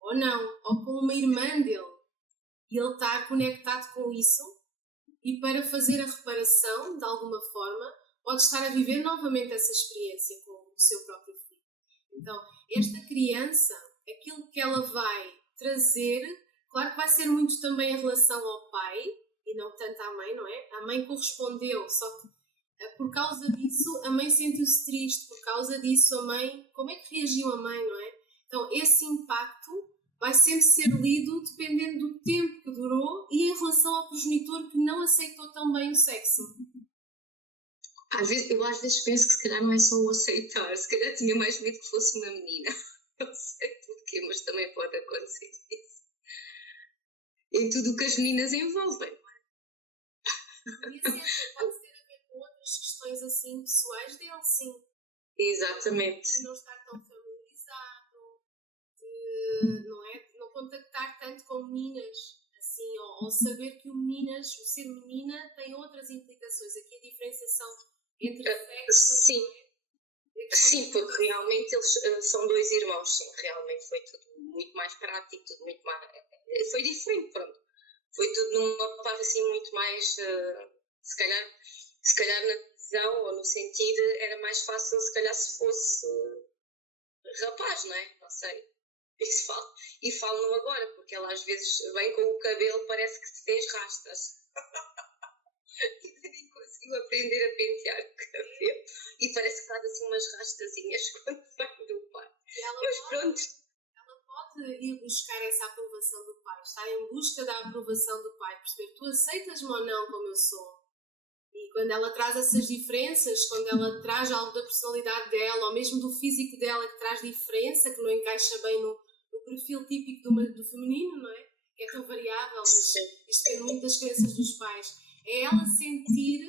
Ou não, ou com uma irmã dele. E ele está conectado com isso e para fazer a reparação, de alguma forma, pode estar a viver novamente essa experiência com o seu próprio filho. Então, esta criança, aquilo que ela vai trazer, claro que vai ser muito também em relação ao pai e não tanto à mãe, não é? A mãe correspondeu, só que por causa disso a mãe sentiu-se triste, por causa disso a mãe, como é que reagiu a mãe, não é? Então, esse impacto vai sempre ser lido dependendo do tempo que durou e em relação ao progenitor que não aceitou tão bem o sexo. Eu às vezes penso que se calhar não é só o aceitar, se calhar tinha mais medo que fosse uma menina. Não sei porquê, mas também pode acontecer isso. Em tudo o que as meninas envolvem. E assim, pode ter a ver com outras questões assim pessoais dele, sim. Exatamente. De não estar tão familiarizado, de não contactar tanto com meninas, assim, ou saber que o ser menina tem outras implicações. Aqui a diferenciação entre sexos. Sim. Sim, porque realmente eles são dois irmãos, sim, realmente foi tudo muito mais prático, tudo muito mais... Foi diferente, pronto. Foi tudo numa parte assim muito mais... se calhar na visão ou no sentido era mais fácil se calhar se fosse rapaz, não é? Não sei. Isso falo. E falo-no agora, porque ela às vezes vem com o cabelo, parece que se fez rastas. E nem conseguiu aprender a pentear o cabelo. E parece que faz assim umas rastazinhas quando vem do pai. Mas pronto. Ela pode ir buscar essa aprovação do pai, estar em busca da aprovação do pai, perceber tu aceitas-me ou não como eu sou. E quando ela traz essas diferenças, quando ela traz algo da personalidade dela, ou mesmo do físico dela que traz diferença, que não encaixa bem no perfil típico do feminino, não é? Que é tão variável, mas isto depende muito das crenças dos pais. É ela sentir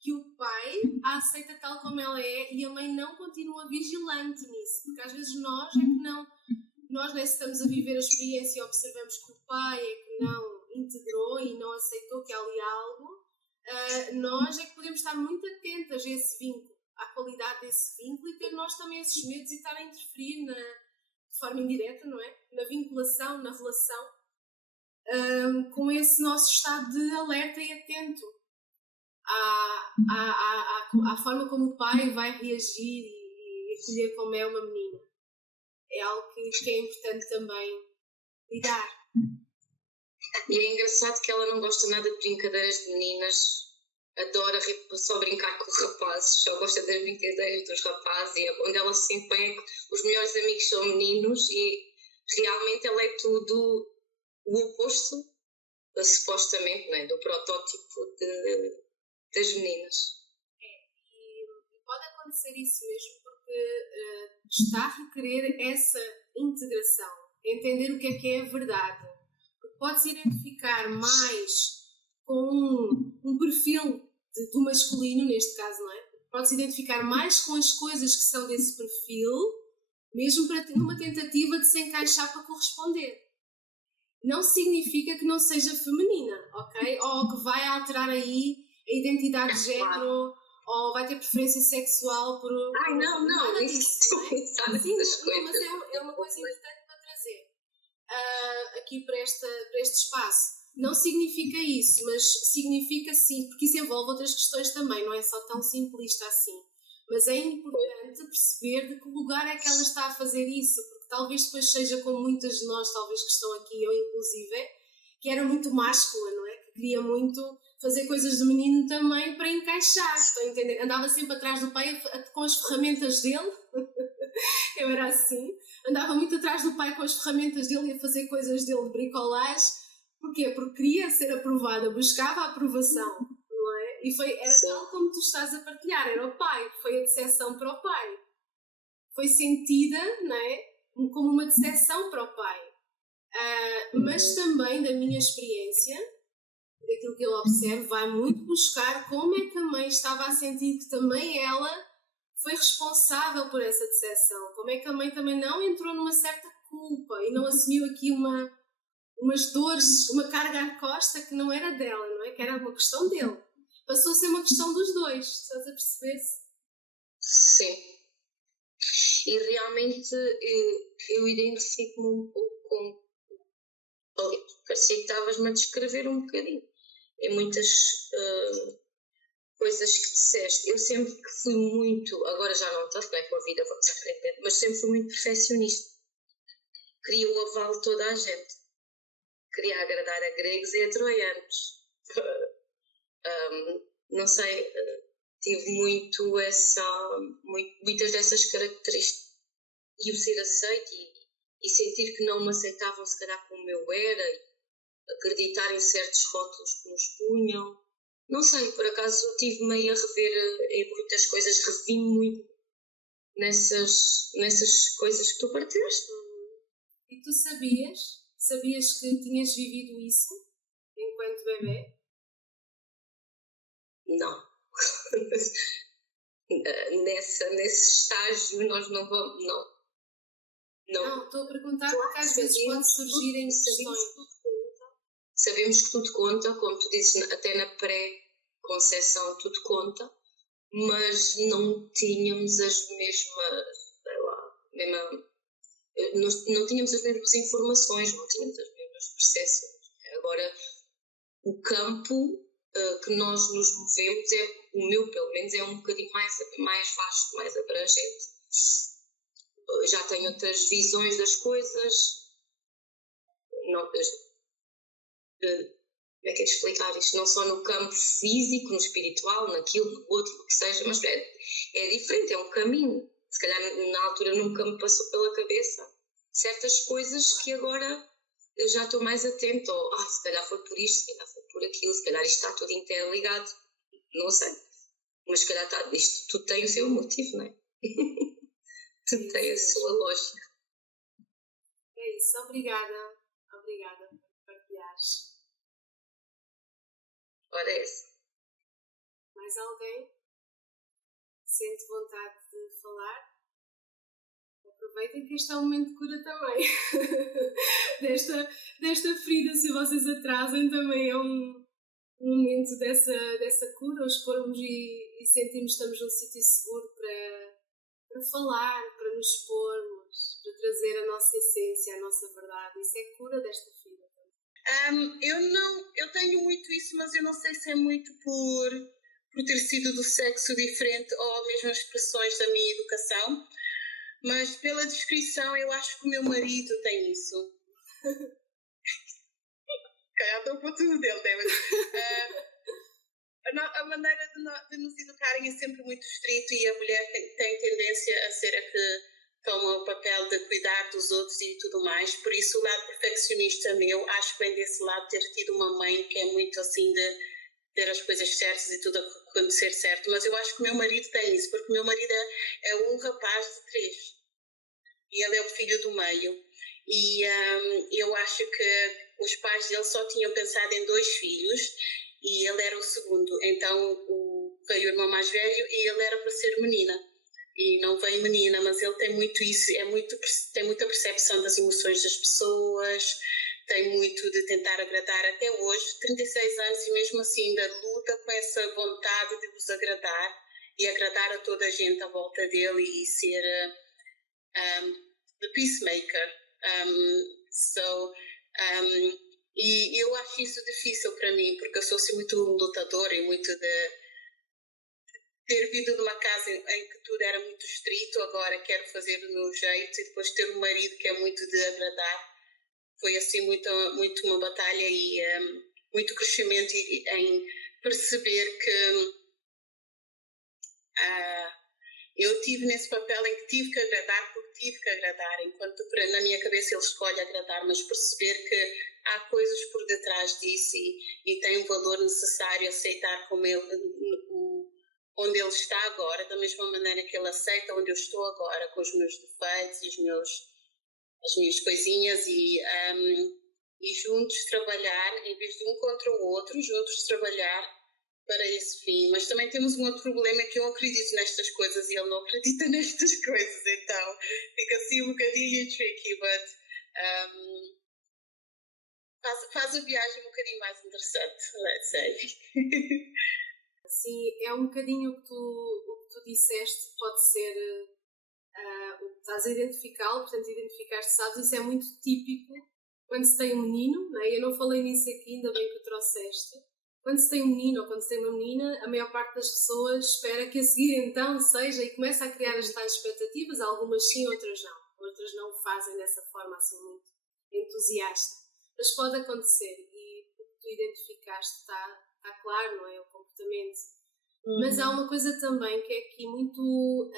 que o pai a aceita tal como ela é e a mãe não continua vigilante nisso, porque às vezes nós é que não, nós nem estamos a viver a experiência e observamos que o pai é que não integrou e não aceitou que há ali algo, nós é que podemos estar muito atentas a esse vínculo, à qualidade desse vínculo e ter nós também esses medos e estar a interferir de forma indireta, não é? Na vinculação, na relação, com esse nosso estado de alerta e atento à forma como o pai vai reagir e acolher como é uma menina. É algo que é importante também lidar. E é engraçado que ela não gosta nada de brincadeiras de meninas, adora só brincar com os rapazes, só gosta das brincadeiras dos rapazes, e onde ela se sente bem é que os melhores amigos são meninos e realmente ela é tudo o oposto, supostamente, não é? Do protótipo das meninas. E pode acontecer isso mesmo porque está a requerer essa integração, entender o que é a verdade. Porque pode-se identificar mais com um perfil do masculino, neste caso, não é? Pode-se identificar mais com as coisas que são desse perfil, mesmo para ter uma tentativa de se encaixar para corresponder. Não significa que não seja feminina, ok? Ou que vai alterar aí a identidade de género ou vai ter preferência sexual por... Ai, não, nada nem disso, estou não a é? pensar Sim, nessas não, mas coisas. é uma coisa importante para trazer aqui para este espaço. Não significa isso, mas significa sim, porque isso envolve outras questões também, não é só tão simplista assim. Mas é importante perceber de que lugar é que ela está a fazer isso, porque talvez depois seja como muitas de nós, talvez que estão aqui, eu inclusive, que era muito máscula, não é? Que queria muito fazer coisas de menino também para encaixar, estão a entender? Andava sempre atrás do pai com as ferramentas dele, eu era assim, andava muito atrás do pai com as ferramentas dele e a fazer coisas dele de bricolagem. Porquê? Porque queria ser aprovada, buscava a aprovação, não é? E era tal como tu estás a partilhar, era o pai, foi a decepção para o pai. Foi sentida, não é? Como uma decepção para o pai. Mas também, da minha experiência, daquilo que eu observo, vai muito buscar como é que a mãe estava a sentir que também ela foi responsável por essa decepção. Como é que a mãe também não entrou numa certa culpa e não assumiu aqui umas dores, uma carga à costa que não era dela, não é? Que era uma questão dele. Passou a ser uma questão dos dois, estás a perceber-se? Sim. E realmente eu identifico-me um pouco com... Parecia que estavas-me a descrever um bocadinho. Em muitas coisas que disseste. Eu sempre que fui muito... Agora já não tanto, não é? Com a vida vamos aprender. Mas sempre fui muito perfeccionista. Queria o aval de toda a gente. Queria agradar a gregos e a troianos. Não sei, tive muito muitas dessas características. E o ser aceito e sentir que não me aceitavam se calhar como eu era, acreditar em certos rótulos que nos punham. Não sei, por acaso tive meio a rever em muitas coisas, revi muito nessas coisas que tu partilhaste. E tu sabias que tinhas vivido isso enquanto bebê? Não. Nesse estágio nós não vamos, não. Não, estou a perguntar porque às vezes pode surgirem questões. Sabemos que tudo conta, como tu dizes, até na pré-conceção tudo conta, mas não tínhamos as mesmas, sei lá, não tínhamos as mesmas informações, não tínhamos as mesmas percepções. Agora, o campo que nós nos movemos, o meu pelo menos, é um bocadinho mais vasto, mais abrangente. Já tenho outras visões das coisas. Não, como é que é de explicar isto? Não só no campo físico, no espiritual, naquilo, no outro, no que seja, mas é diferente, é um caminho. Se calhar na altura nunca me passou pela cabeça certas coisas que agora eu já estou mais atento. Se calhar foi por isto, se calhar foi por aquilo, se calhar isto está tudo interligado. Não sei. Mas se calhar isto tudo tem o seu motivo, não é? Tudo tem a sua lógica. É isso, obrigada por partilhares. Ora é essa. Mais alguém sente vontade de falar? Aproveitem que este é um momento de cura também. desta ferida, se vocês atrasem, também é um momento dessa cura, expormos e sentimos que estamos num sítio seguro para falar, para nos expormos, para trazer a nossa essência, a nossa verdade. Isso é cura desta ferida. Eu tenho muito isso, mas eu não sei se é muito por ter sido do sexo diferente ou mesmo as expressões da minha educação, mas pela descrição eu acho que o meu marido tem isso. Calhar estou para tudo dele, a maneira de nos educarem é sempre muito estrito e a mulher tem tendência a ser a que toma o papel de cuidar dos outros e tudo mais, por isso o lado perfeccionista meu, acho que vem desse lado, ter tido uma mãe que é muito assim de ter as coisas certas e tudo acontecer certo, mas eu acho que o meu marido tem isso, porque o meu marido é um rapaz de 3 e ele é o filho do meio e eu acho que os pais dele só tinham pensado em 2 filhos e ele era o segundo, então veio o irmão mais velho e ele era para ser menina. E não veio menina, mas ele tem muito isso, tem muita percepção das emoções das pessoas, tem muito de tentar agradar até hoje, 36 anos e mesmo assim ainda luta com essa vontade de vos agradar e agradar a toda a gente à volta dele e ser the peacemaker. E eu acho isso difícil para mim, porque eu sou assim muito lutadora e muito de ter vindo de uma casa em que tudo era muito estrito, agora quero fazer do meu jeito, e depois ter um marido que é muito de agradar. Foi assim muito uma batalha e muito crescimento em perceber que eu tive nesse papel em que tive que agradar porque tive que agradar, enquanto na minha cabeça ele escolhe agradar, mas perceber que há coisas por detrás disso e tem um valor necessário aceitar como onde ele está agora, da mesma maneira que ele aceita onde eu estou agora, com os meus defeitos e as minhas coisinhas e juntos trabalhar, em vez de um contra o outro, juntos trabalhar para esse fim. Mas também temos um outro problema, que eu acredito nestas coisas e ele não acredita nestas coisas, então fica assim um bocadinho tricky, but faz a viagem um bocadinho mais interessante, let's say. Sim, é um bocadinho o que tu disseste, pode ser o que estás a identificá-lo, portanto identificaste, sabes, isso é muito típico quando se tem um menino, não é? Eu não falei nisso aqui, ainda bem que o trouxeste. Quando se tem um menino ou quando se tem uma menina, a maior parte das pessoas espera que a seguir então seja e começa a criar as tais expectativas, algumas sim, outras não o fazem dessa forma assim muito entusiasta, mas pode acontecer e o que tu identificaste está claro, não é? O comportamento. Mas há uma coisa também que é aqui muito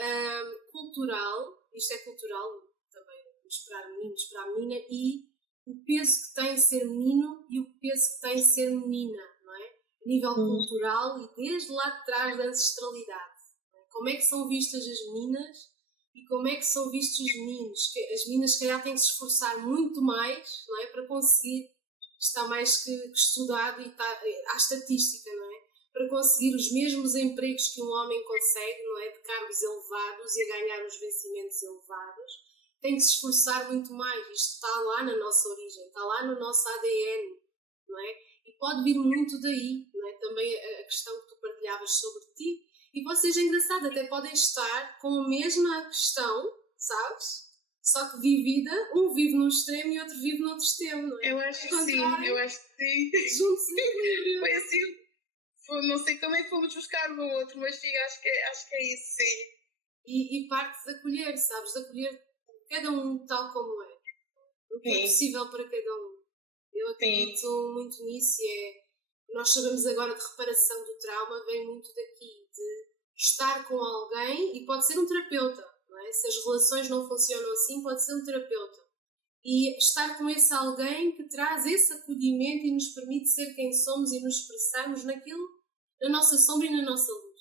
cultural, isto é cultural também, esperar menino, esperar menina, e o peso que tem ser menino e o peso que tem ser menina, não é? A nível cultural e desde lá de trás da ancestralidade. Como é que são vistas as meninas e como é que são vistos os meninos? As meninas, se calhar, têm que se esforçar muito mais, não é? Para conseguir, está mais que estudado e há estatística, não é? Para conseguir os mesmos empregos que um homem consegue, não é? De cargos elevados e a ganhar os vencimentos elevados, tem que se esforçar muito mais. Isto está lá na nossa origem, está lá no nosso ADN, não é? E pode vir muito daí, não é? Também a questão que tu partilhavas sobre ti. E vocês, é engraçado, até podem estar com a mesma questão, sabes? Só que vivida, um vive num extremo e outro vive no outro extremo, não é? Eu acho que sim. Juntos em equilíbrio. Foi assim, não sei como é que fomos buscar um ao outro, mas sim, acho que é isso, sim. E parte de acolher, sabes? De acolher cada um tal como é. O que é possível para cada um. Eu acredito muito nisso e nós sabemos agora de reparação do trauma, vem muito daqui, de estar com alguém, e pode ser um terapeuta, não é? Se as relações não funcionam assim, pode ser um terapeuta. E estar com esse alguém que traz esse acolhimento e nos permite ser quem somos e nos expressarmos naquilo, na nossa sombra e na nossa luz.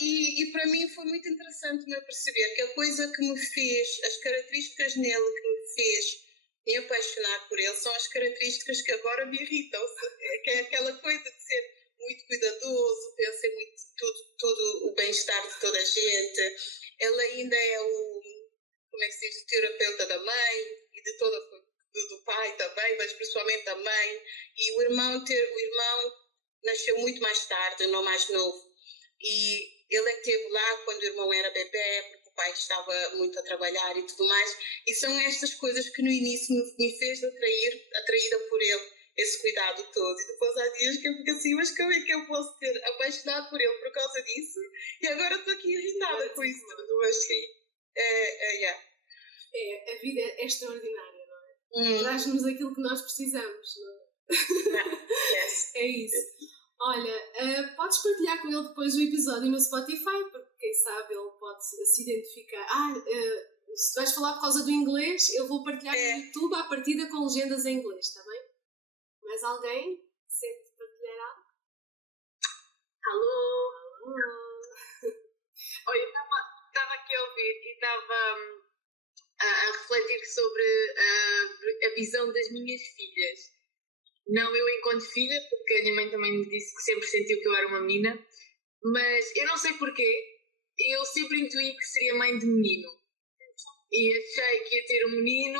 E para mim foi muito interessante me perceber que a coisa que me fez, as características nele que me fez me apaixonar por ele são as características que agora me irritam, que é aquela coisa de ser muito cuidadoso, pensar muito tudo o bem-estar de toda a gente. Ele ainda é como é que se diz, o terapeuta da mãe e do pai também, mas principalmente da mãe. E o irmão nasceu muito mais tarde, não mais novo. E ele é que esteve lá quando o irmão era bebê, porque o pai estava muito a trabalhar e tudo mais. E são estas coisas que no início me fez atraída por ele, esse cuidado todo. E depois há dias que eu fico assim, mas como é que eu posso ter apaixonado por ele por causa disso? E agora estou aqui irritada com isso tudo, mas sim. A vida é extraordinária, não é? Traz-nos aquilo que nós precisamos, não é? Yes. É isso. Olha, podes partilhar com ele depois o episódio no Spotify, porque quem sabe ele pode se identificar. Se tu vais falar por causa do inglês, eu vou partilhar no YouTube à partida com legendas em inglês, está bem? Mais alguém sente partilhar algo? Alô? Olha, eu estava aqui a ouvir e estava a refletir sobre a visão das minhas filhas. Não eu enquanto filha, porque a minha mãe também me disse que sempre sentiu que eu era uma menina, mas eu não sei porquê, eu sempre intuí que seria mãe de menino. E achei que ia ter um menino,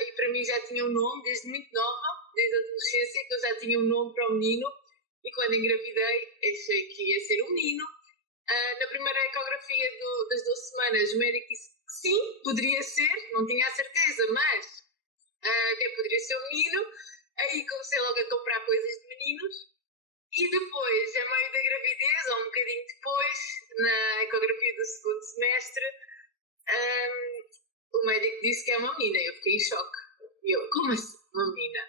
e para mim já tinha um nome, desde muito nova, desde a adolescência, que eu já tinha um nome para o menino, e quando engravidei achei que ia ser um menino, Na primeira ecografia das 12 semanas, o médico disse que sim, poderia ser, não tinha a certeza, mas até poderia ser um menino. Aí comecei logo a comprar coisas de meninos. E depois, a meio da gravidez, ou um bocadinho depois, na ecografia do segundo semestre, o médico disse que é uma menina. Eu fiquei em choque. E eu, como assim, uma menina?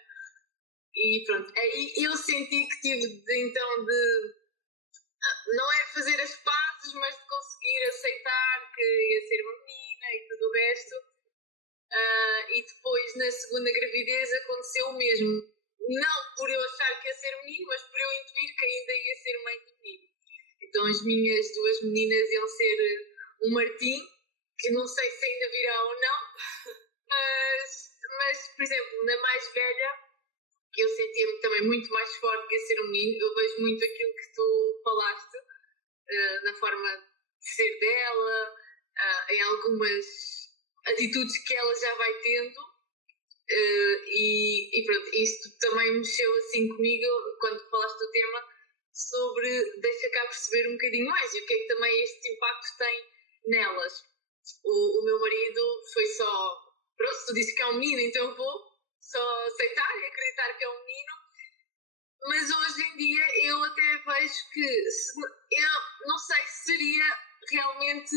E pronto, aí eu senti que tive de não é fazer as pazes, mas de conseguir aceitar que ia ser uma menina e tudo o resto. E depois, na segunda gravidez, aconteceu o mesmo. Não por eu achar que ia ser menino, mas por eu intuir que ainda ia ser mãe de menino. Então as minhas duas meninas iam ser um Martim, que não sei se ainda virá ou não, mas por exemplo, na mais velha, que eu sentia-me também muito mais forte que ia ser um menino, eu vejo muito aquilo que tu falaste, na forma de ser dela, em algumas atitudes que ela já vai tendo. E pronto, isto também mexeu assim comigo quando falaste do tema sobre deixa cá perceber um bocadinho mais e o que é que também este impacto tem nelas. O meu marido foi só, pronto, se tu dizes que é um menino, então eu vou só aceitar e acreditar que é um menino, mas hoje em dia eu até vejo que eu não sei se seria realmente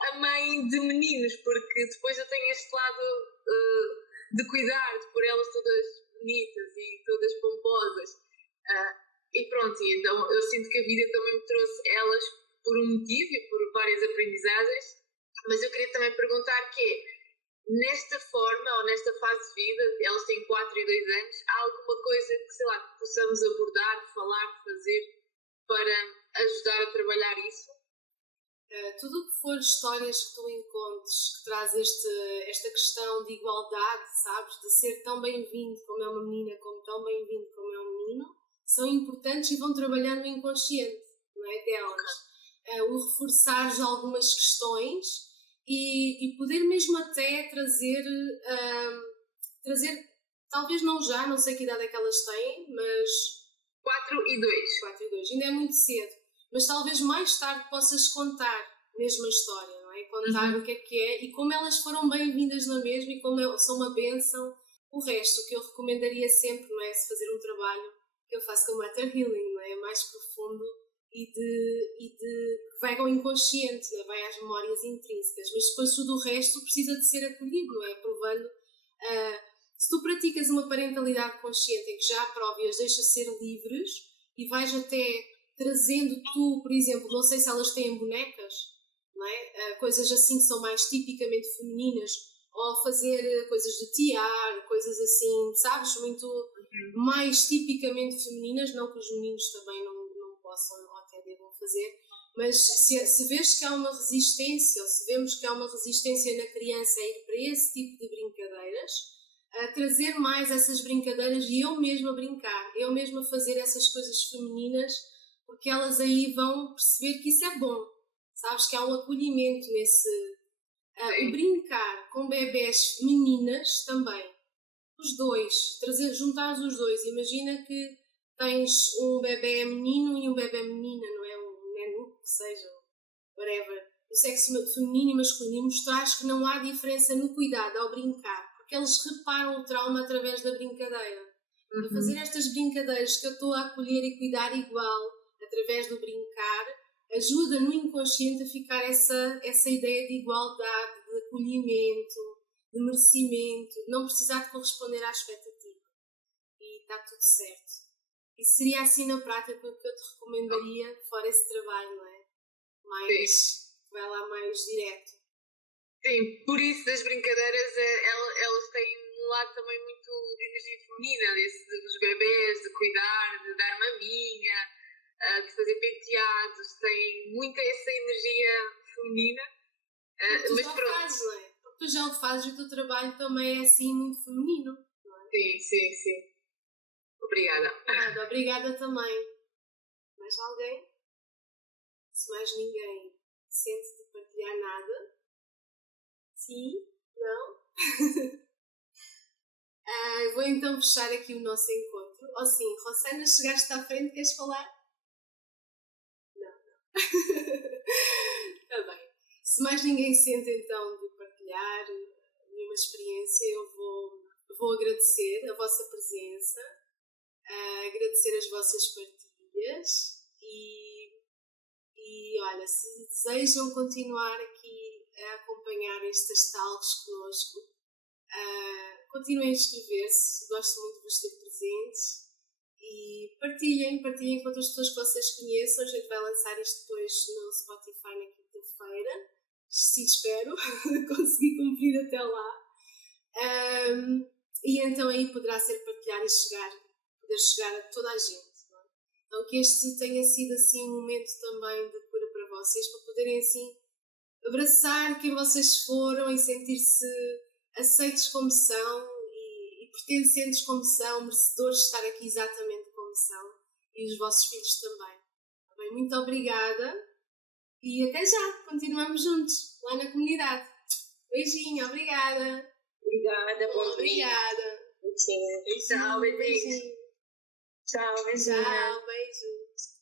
a mãe de meninos, porque depois eu tenho este lado de cuidar, de pôr elas todas bonitas e todas pomposas. E pronto, e então eu sinto que a vida também me trouxe elas por um motivo e por várias aprendizagens, mas eu queria também perguntar que é, nesta forma ou nesta fase de vida, elas têm 4 e 2 anos, há alguma coisa que, sei lá, que possamos abordar, falar, fazer para ajudar a trabalhar isso? Tudo o que for histórias que tu encontres que traz esta questão de igualdade, sabes, de ser tão bem-vindo como é uma menina, como tão bem-vindo como é um menino, são importantes e vão trabalhando no inconsciente, não é, delas. O reforçar de algumas questões e poder mesmo até trazer, talvez não já, não sei que idade é que elas têm, mas 4 e 2. 4 e 2, ainda é muito cedo. Mas talvez mais tarde possas contar mesmo a história, não é? Contar o que é e como elas foram bem-vindas na mesma e como são uma bênção. O resto, o que eu recomendaria sempre, não é? Se fazer um trabalho que eu faço com o Matter Healing, não é? Mais profundo e vai ao inconsciente, não é? Vai às memórias intrínsecas. Mas depois tudo o resto precisa de ser acolhido, não é? Provando. Se tu praticas uma parentalidade consciente em que já aprova e as deixas ser livres e vais até trazendo tu, por exemplo, não sei se elas têm bonecas, não é? Coisas assim que são mais tipicamente femininas, ou fazer coisas de tiar, coisas assim, sabes, muito mais tipicamente femininas, não que os meninos também não possam ou até devam fazer, mas se vês que há uma resistência, ou se vemos que há uma resistência na criança a ir para esse tipo de brincadeiras, a trazer mais essas brincadeiras e eu mesma brincar, eu mesma fazer essas coisas femininas, porque elas aí vão perceber que isso é bom, sabes, que há um acolhimento nesse... o brincar com bebés meninas também, os dois, juntar os dois, imagina que tens um bebé menino e um bebé menina, não é? Um neném, que seja, whatever, o sexo feminino e masculino, e mostrares que não há diferença no cuidado ao brincar, porque eles reparam o trauma através da brincadeira. Para fazer estas brincadeiras que eu estou a acolher e cuidar igual, através do brincar, ajuda no inconsciente a ficar essa ideia de igualdade, de acolhimento, de merecimento, não precisar de corresponder à expectativa. E está tudo certo. Isso seria assim na prática o que eu te recomendaria, fora esse trabalho, não é? Vai lá mais direto. Sim, por isso das brincadeiras, elas têm um lado também muito de energia feminina, dos bebés, de cuidar, de dar maminha, de fazer penteados, tem muita essa energia feminina. Mas pronto. Fazes, não é? Porque tu já o fazes e o teu trabalho também é assim muito feminino, não é? Sim. Obrigada. Obrigada também. Mais alguém? Se mais ninguém sente de partilhar nada? Sim? Não? Vou então fechar aqui o nosso encontro. Sim, Rosana, chegaste à frente, queres falar? Não. Está bem. Se mais ninguém sente então de partilhar nenhuma experiência, eu vou agradecer a vossa presença, agradecer as vossas partilhas e olha, se desejam continuar aqui a acompanhar estas talks connosco, continuem a inscrever-se, gosto muito de vos ter presentes e partilhem com outras pessoas que vocês conheçam. A gente vai lançar isto depois no Spotify na quinta-feira, se espero conseguir cumprir até lá, e então aí poderá ser partilhado e poder chegar a toda a gente. Então que este tenha sido assim um momento também de cura para vocês, para poderem assim abraçar quem vocês foram e sentir-se aceitos como são e pertencentes como são, merecedores de estar aqui exatamente como são, e os vossos filhos também. Tá bem? Muito obrigada e até já, continuamos juntos lá na comunidade. Beijinho, obrigada. Obrigada, bom dia. Obrigada. Tchau, beijinho. Tchau, beijinho. Tchau, beijos.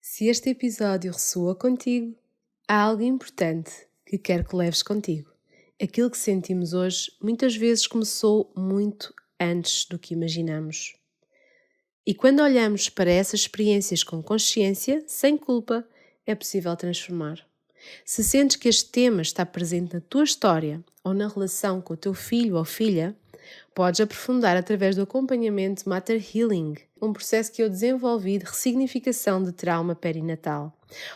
Se este episódio ressoa contigo, há algo importante que quero que leves contigo. Aquilo que sentimos hoje muitas vezes começou muito antes do que imaginamos. E quando olhamos para essas experiências com consciência, sem culpa, é possível transformar. Se sentes que este tema está presente na tua história ou na relação com o teu filho ou filha, podes aprofundar através do acompanhamento Matter Healing, um processo que eu desenvolvi de ressignificação de trauma perinatal,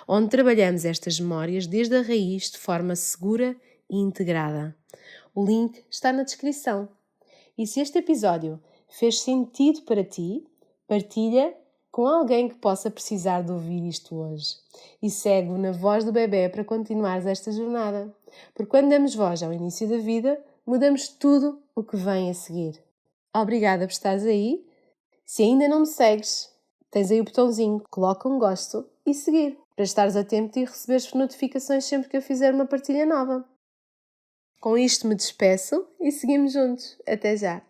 onde trabalhamos estas memórias desde a raiz de forma segura e integrada. O link está na descrição. E se este episódio fez sentido para ti, partilha com alguém que possa precisar de ouvir isto hoje. E segue-o na voz do bebê para continuares esta jornada. Porque quando damos voz ao início da vida, mudamos tudo o que vem a seguir. Obrigada por estares aí. Se ainda não me segues, tens aí o botãozinho, coloca um gosto e seguir, para estares a tempo de receberes notificações sempre que eu fizer uma partilha nova. Com isto me despeço e seguimos juntos. Até já!